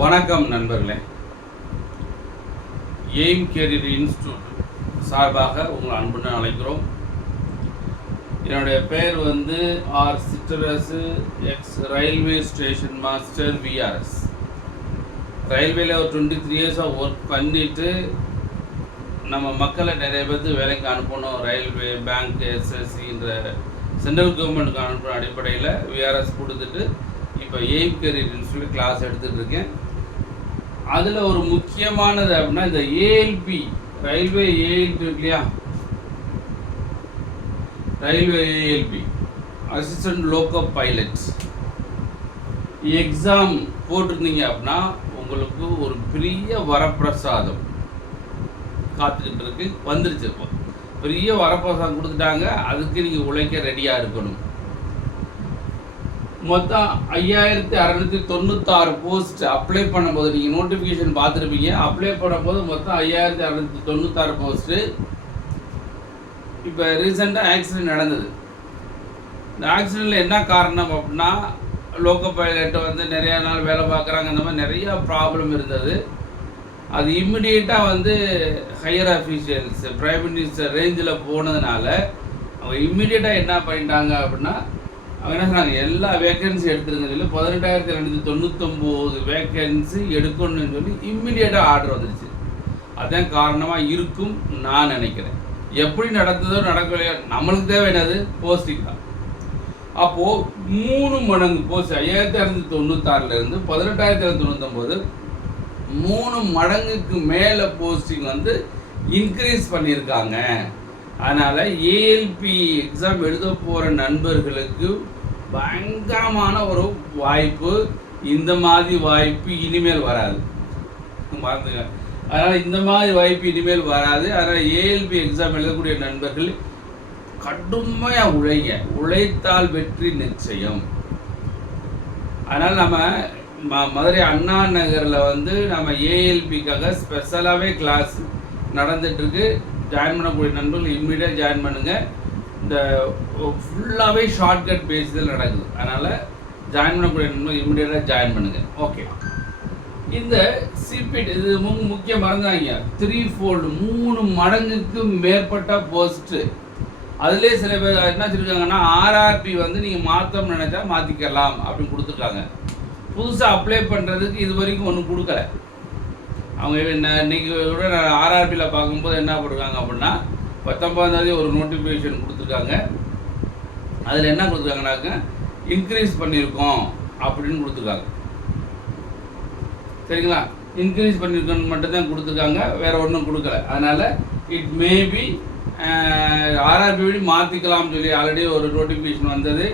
வணக்கம் நண்பர்களே. Aim career institute சார்பாக உங்கள் அன்புடன் அழைக்கிறோம். என்னுடைய பெயர் R Sitrarasu ex railway station master VRS. ரயில்வேல ஒரு 23 இயர்ஸாக ஒர்க் பண்ணிவிட்டு நம்ம மக்களை நிறைய பேர்த்து வேலைக்கு அனுப்பணும். ரயில்வே, பேங்க், எஸ்எஸ்சின்ற சென்ட்ரல் கவர்மெண்ட்டுக்கு அனுப்புகிற அடிப்படையில் விஆர்எஸ் கொடுத்துட்டு இப்போ எய்ம் கேரியர் இன்ஸ்டியூட் கிளாஸ் எடுத்துகிட்டு இருக்கேன். அதில் ஒரு முக்கியமானது அப்படின்னா இந்த ஏஎல்பி, ரயில்வே ஏஎல்பி இல்லையா, railway ALP assistant loco pilot exam போட்டிருந்தீங்க அப்படின்னா உங்களுக்கு ஒரு பெரிய வரப்பிரசாதம் காத்துக்கிட்டு இருக்கு. வந்துருச்சு, இப்போ பெரிய வரப்பிரசாதம் கொடுத்துட்டாங்க. அதுக்கு நீங்கள் உழைக்க ரெடியாக இருக்கணும். மொத்தம் 5696 போஸ்ட் அப்ளை பண்ணும்போது நீங்கள் நோட்டிஃபிகேஷன் பார்த்துருப்பீங்க. அப்ளை பண்ணும்போது மொத்தம் 5696 போஸ்ட்டு. இப்போ ரீசெண்டாக ஆக்சிடென்ட் நடந்தது. இந்த ஆக்சிடெண்ட்டில் என்ன காரணம் அப்படின்னா, லோக்கோ பைலட்டை நிறையா நாள் வேலை பார்க்குறாங்க, அந்த மாதிரி நிறையா ப்ராப்ளம் இருந்தது. அது இம்மிடியேட்டாக ஹையர் அஃபீஷியல்ஸ் பிரைம் மினிஸ்டர் ரேஞ்சில் போனதுனால அவங்க இம்மிடியேட்டாக என்ன பண்ணிட்டாங்க அப்படின்னா, அவங்க என்ன சொன்னாங்க, எல்லா வேக்கன்சி எடுத்துருங்க சொல்லி 18,299 வேக்கன்சி எடுக்கணும்னு சொல்லி இம்மிடியேட்டாக ஆர்டர் வந்துருச்சு. அதுதான் காரணமாக இருக்கும் நான் நினைக்கிறேன். எப்படி நடந்ததோ நடக்கலையோ, நம்மளுக்கு தேவை என்னது, போஸ்டிங் தான். அப்போது 3 மடங்கு போஸ்ட் 5696 18,299 3 மடங்குக்கு மேலே போஸ்டிங் இன்க்ரீஸ் பண்ணியிருக்காங்க. அதனால் ஏஎல்பி எக்ஸாம் எழுத போகிற நண்பர்களுக்கு பயங்கரமான ஒரு வாய்ப்பு. இந்த மாதிரி வாய்ப்பு இனிமேல் வராது, மறந்துங்க. அதனால் இந்த மாதிரி வாய்ப்பு இனிமேல் வராது. அதனால் ஏஎல்பி எக்ஸாம் எழுதக்கூடிய நண்பர்கள் கடுமையாக உழைத்தால் வெற்றி நிச்சயம். அதனால் நம்ம மதுரை அண்ணா நகரில் நம்ம ஏஎல்பிக்காக ஸ்பெஷலாகவே கிளாஸ் நடந்துகிட்ருக்கு. ஜாயின் பண்ணக்கூடிய நண்பர்கள் இம்மிடியாக ஜாயின் பண்ணுங்கள். இந்த ஃபுல்லாகவே ஷார்ட்கட் பேஸில் நடக்குது. அதனால் ஜாயின் பண்ணக்கூடிய நண்பர்கள் இம்மிடியட்டாக ஜாயின் பண்ணுங்கள். ஓகே, இந்த சிபிடி இது முக்கியம் மறந்தாங்க. 3 மடங்குக்கு மேற்பட்ட போஸ்ட்டு. அதுலேயே சில பேர் என்ன சொல்லியிருக்காங்கன்னா, ஆர்ஆர்பி நீங்கள் மாற்றணும்னு நினச்சா மாற்றிக்கலாம் அப்படின்னு கொடுத்துருக்காங்க. புதுசாக அப்ளை பண்ணுறதுக்கு இது வரைக்கும் ஒன்றும் கொடுக்கல. அவங்க இன்றைக்கி கூட நான் ஆர்ஆர்பியில் பார்க்கும்போது என்ன போட்டிருக்காங்க அப்படின்னா, 19ஆம் தேதி ஒரு நோட்டிஃபிகேஷன் கொடுத்துருக்காங்க. அதில் என்ன கொடுத்துருக்காங்கனாக்க, இன்க்ரீஸ் பண்ணியிருக்கோம் அப்படின்னு கொடுத்துருக்காங்க. சரிங்களா, இன்க்ரீஸ் பண்ணியிருக்கோன்னு மட்டும்தான் கொடுத்துருக்காங்க, வேறு ஒன்றும் கொடுக்கல. அதனால் இட் மேபி ஆர்ஆர்பி மாற்றிக்கலாம்னு சொல்லி ஆல்ரெடி ஒரு நோட்டிஃபிகேஷன் வந்தது.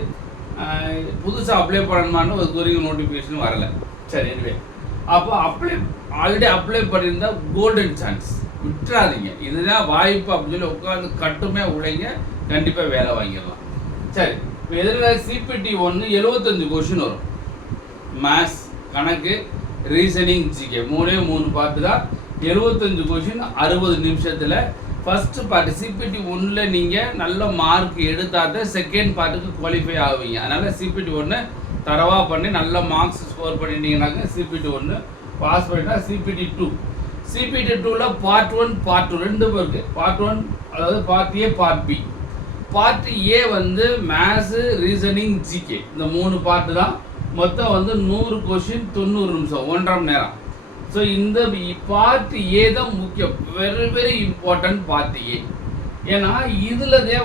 புதுசாக அப்ளை பண்ணணுமான்னு ஒரு வரைக்கும் நோட்டிஃபிகேஷன் வரலை. சரி, எனவே அப்போ ஆல்ரெடி அப்ளை பண்ணியிருந்தால் கோல்டன் சான்ஸ், விட்டுறாதீங்க. இதுதான் வாய்ப்பு அப்படின்னு சொல்லி உட்காந்து கட்டுமே உழைங்க, கண்டிப்பாக வேலை வாங்கிடலாம். சரி, இப்போ எதில் சிபிடி 1 75 கொஷின் வரும். மேத்ஸ், கணக்கு, ரீசனிங், ஜிகே 3 பார்ட்டு தான். 75 கொஷின் 60 நிமிஷத்தில். ஃபஸ்ட்டு பார்ட்டு சிபிடி 1 நீங்கள் நல்ல மார்க் எடுத்தால் தான் செகண்ட் பார்ட்டுக்கு குவாலிஃபை ஆகுவீங்க. அதனால் சிபிடி 1 தரவாக பண்ணி நல்ல மார்க்ஸ் ஸ்கோர் பண்ணிட்டீங்கன்னாக்க சிபிடி 1 பாஸ் பண்ணிட்டா சிபிடி 2. சிபிடி 2ல் பார்ட் 1 பார்ட் 2 2 இருக்குது. பார்ட் 1 அதாவது part A, part B. Part A maths, reasoning, GK இந்த 3 பார்ட்டு தான். மொத்தம் 100 கொஷின் 90 நிமிஷம், 1.5 மணி நேரம். ஸோ இந்த பார்ட் ஏ தான் முக்கியம், very very important part A. ஏன்னா இதுலதே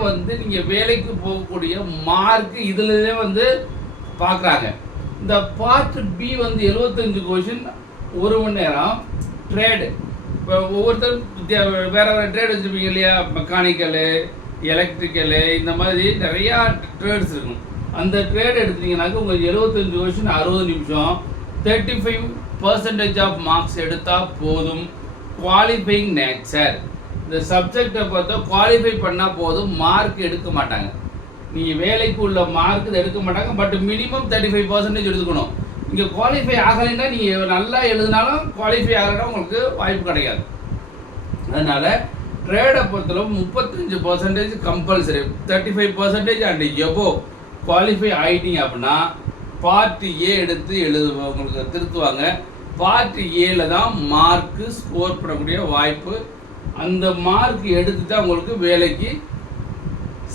நீங்கள் வேலைக்கு போகக்கூடிய மார்க் இதுலதே பார்க்குறாங்க. இந்த பார்ட் பி 75 கொஷின் 1 மணி நேரம். ட்ரேடு, இப்போ ஒவ்வொருத்தரும் வேறு ட்ரேட் வச்சுருப்பீங்க இல்லையா, மெக்கானிக்கலு, எலக்ட்ரிக்கலு, இந்த மாதிரி நிறையா ட்ரேட்ஸ் இருக்கும். அந்த ட்ரேட் எடுத்தீங்கன்னாக்க உங்களுக்கு 75 கொஷின் 60 நிமிஷம், 35% ஆஃப் மார்க்ஸ் எடுத்தால் போதும். குவாலிஃபைங் நேச்சர், இந்த சப்ஜெக்டை பார்த்தா குவாலிஃபை பண்ணால் போதும், மார்க் எடுக்க மாட்டாங்க. நீங்கள் வேலைக்கு உள்ள மார்க் எடுக்க மாட்டாங்க, பட் மினிமம் 35% எடுத்துக்கணும். இங்கே குவாலிஃபை ஆகலைன்னா நீங்கள் நல்லா எழுதினாலும் குவாலிஃபை ஆகலைன்னா உங்களுக்கு வாய்ப்பு கிடைக்காது. அதனால் ட்ரேடை பொறுத்தளவு 35% கம்பல்சரி, 35% அண்ட் எபோ குவாலிஃபை ஆகிட்டீங்க அப்படின்னா பார்ட் ஏ எடுத்து உங்களுக்கு திருத்துவாங்க. பார்ட் ஏல தான் மார்க்கு ஸ்கோர் பண்ணக்கூடிய வாய்ப்பு. அந்த மார்க் எடுத்து தான் உங்களுக்கு வேலைக்கு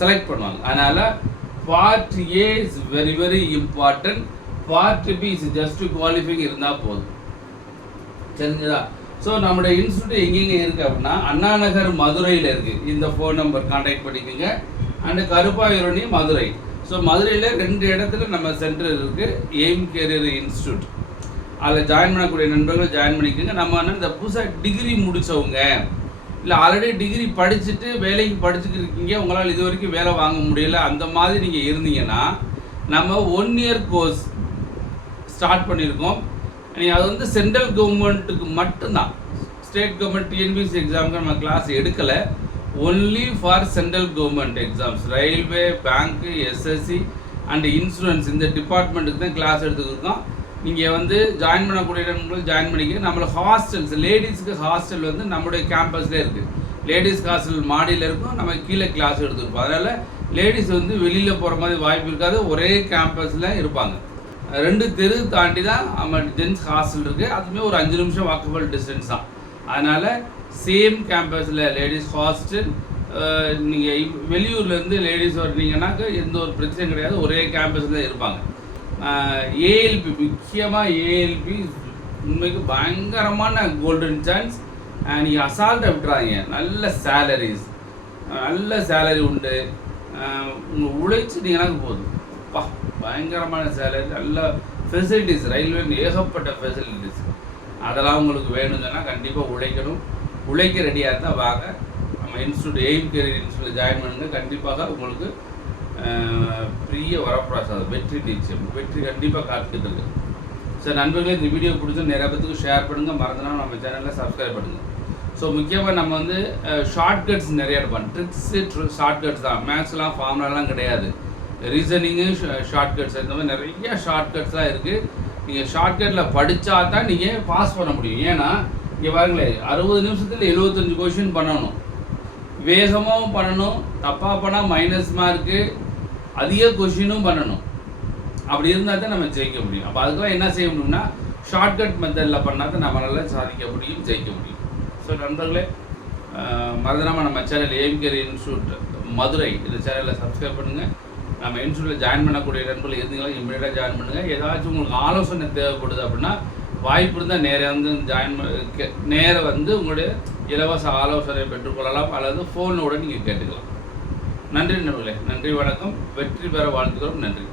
செலக்ட் பண்ணுவாங்க. அதனால் part A is very very important. Part B is just qualifying இருந்தால் போதும். தெரிஞ்சதா? ஸோ நம்மளுடைய இன்ஸ்டியூட் எங்கெங்கே இருக்குது அப்படின்னா அண்ணா நகர் மதுரையில் இருக்குது. இந்த ஃபோன் நம்பர் கான்டாக்ட் பண்ணிக்கோங்க. அண்டு கருப்பாயூரணி மதுரை. ஸோ மதுரையில் 2 இடத்துல நம்ம சென்டர் இருக்குது, எய்ம் கேரியர் இன்ஸ்டியூட். அதில் ஜாயின் பண்ணக்கூடிய நண்பர்கள் ஜாயின் பண்ணிக்கோங்க. நம்ம என்ன இந்த புதுசாக டிகிரி முடித்தவங்க இல்லை ஆல்ரெடி டிகிரி படிச்சுட்டு வேலைக்கு படிச்சுட்டு இருக்கீங்க, உங்களால் இது வரைக்கும் வேலை வாங்க முடியலை, அந்த மாதிரி நீங்கள் இருந்தீங்கன்னா நம்ம 1 இயர் கோர்ஸ் ஸ்டார்ட் பண்ணியிருக்கோம். நீங்கள் அது வந்து சென்ட்ரல் கவர்மெண்ட்டுக்கு மட்டும்தான். ஸ்டேட் கவர்மெண்ட் டிஎன்பிஎஸ்சி எக்ஸாமுக்கு நம்ம கிளாஸ் எடுக்கலை. Only for central government exams, railway, bank, SSC and insurance, இந்த டிபார்ட்மெண்ட்டுக்கு தான் கிளாஸ் எடுத்துக்கிருக்கோம். நீங்கள் வந்து ஜாயின் பண்ணக்கூடிய இடங்களுக்கு ஜாயின் பண்ணிக்க. நம்மளுக்கு ஹாஸ்டல்ஸ், லேடிஸ்க்கு ஹாஸ்டல் வந்து நம்மளுடைய கேம்பஸ்லேயே இருக்குது. லேடிஸ் ஹாஸ்டல் மாடியில் இருக்கும், நம்ம கீழே கிளாஸ் எடுத்துருப்போம். அதனால் லேடிஸ் வந்து வெளியில் போகிற மாதிரி வாய்ப்பு இருக்காது, ஒரே கேம்பஸில் இருப்பாங்க. 2 தெரு தாண்டி தான் நம்ம ஜென்ஸ் ஹாஸ்டல் இருக்குது. அதுவுமே ஒரு 5 நிமிஷம் வாக்கபிள் டிஸ்டன்ஸ் தான். அதனால் சேம் கேம்பஸில் லேடிஸ் ஹாஸ்டல். நீங்கள் வெளியூர்லேருந்து லேடிஸ் வரீங்கன்னாக்க எந்த ஒரு பிரச்சனையும் கிடையாது, ஒரே கேம்பஸில் இருப்பாங்க. ஏஎல்பி, முக்கியமாக ஏஎல்பி உண்மைக்கு பயங்கரமான கோல்டன் சான்ஸ். நீங்கள் அசால்ட்டாக விட்டுறாதீங்க. நல்ல சேலரிஸ், நல்ல சேலரி உண்டு. உங்கள் உழைச்சிட்டிங்கன்னா போதும், பயங்கரமான சேலரி, நல்ல ஃபெசிலிட்டிஸ், ரயில்வே ஏகப்பட்ட ஃபெசிலிட்டிஸ். அதெல்லாம் உங்களுக்கு வேணுங்கன்னா கண்டிப்பாக உழைக்கணும். உழைக்க ரெடியாக இருந்தால் வாங்க, நம்ம இன்ஸ்டியூட் எய்ம் கேரியர் இன்ஸ்டியூட்டில் ஜாயின் பண்ணுங்கள். கண்டிப்பாக உங்களுக்கு பெரிய வரப்பிரசாதம், வெற்றி நிச்சயம், வெற்றி கண்டிப்பாக காத்துக்கிட்டு இருக்கு. ஸோ நண்பர்களே, இந்த வீடியோ பிடிச்சா நிறைய பேத்துக்கு ஷேர் பண்ணுங்கள். மறந்துடாமல் நம்ம சேனலில் சப்ஸ்கிரைப் பண்ணுங்கள். ஸோ முக்கியமாக நம்ம வந்து ஷார்ட்கட்ஸ் நிறைய எடுப்போம். ட்ரிக்ஸு ஷார்ட்கட்ஸ் தான். மேக்ஸ்லாம் ஃபார்முலாலாம் கிடையாது. ரீசனிங்கு ஷார்ட்கட்ஸ், இந்த மாதிரி நிறைய ஷார்ட்கட்ஸ்லாம் இருக்குது. நீங்கள் ஷார்ட்கட்டில் படித்தா தான் நீங்கள் பாஸ் பண்ண முடியும். ஏன்னா இங்கே பாருங்களேன், 60 நிமிஷத்தில் 75 கொஷின் பண்ணணும். வேகமாகவும் பண்ணணும், தப்பாக பண்ணால் மைனஸ் மார்க்கு, அதிக கொஷினும் பண்ணணும். அப்படி இருந்தால் தான் நம்ம ஜெயிக்க முடியும். அப்போ அதுக்கெல்லாம் என்ன செய்ய முடியும்னா ஷார்ட்கட் மெத்தடில் பண்ணால் தான் நம்மளால் சாதிக்க முடியும், ஜெயிக்க முடியும். ஸோ நண்பர்களே, மறந்துடாமல் நம்ம channel Aim career institute Madurai இந்த சேனலில் சப்ஸ்கிரைப் பண்ணுங்கள். நம்ம இன்ஸ்டியூட்டில் ஜாயின் பண்ணக்கூடிய நண்பர்கள் இருந்தீங்களா இம்மீடியட்டாக ஜாயின் பண்ணுங்கள். ஏதாச்சும் உங்களுக்கு ஆலோசனை தேவைப்படுது அப்படின்னா வாய்ப்பு இருந்தால் நேராக வந்து உங்களுடைய இலவச ஆலோசனை பெற்றுக்கொள்ளலாம், அல்லது ஃபோனோடு நீங்கள் கேட்டுக்கலாம். நன்றி நண்பர்களே, நன்றி, வணக்கம், வெற்றி பெற வாழ்த்துக்கிறோம். நன்றி.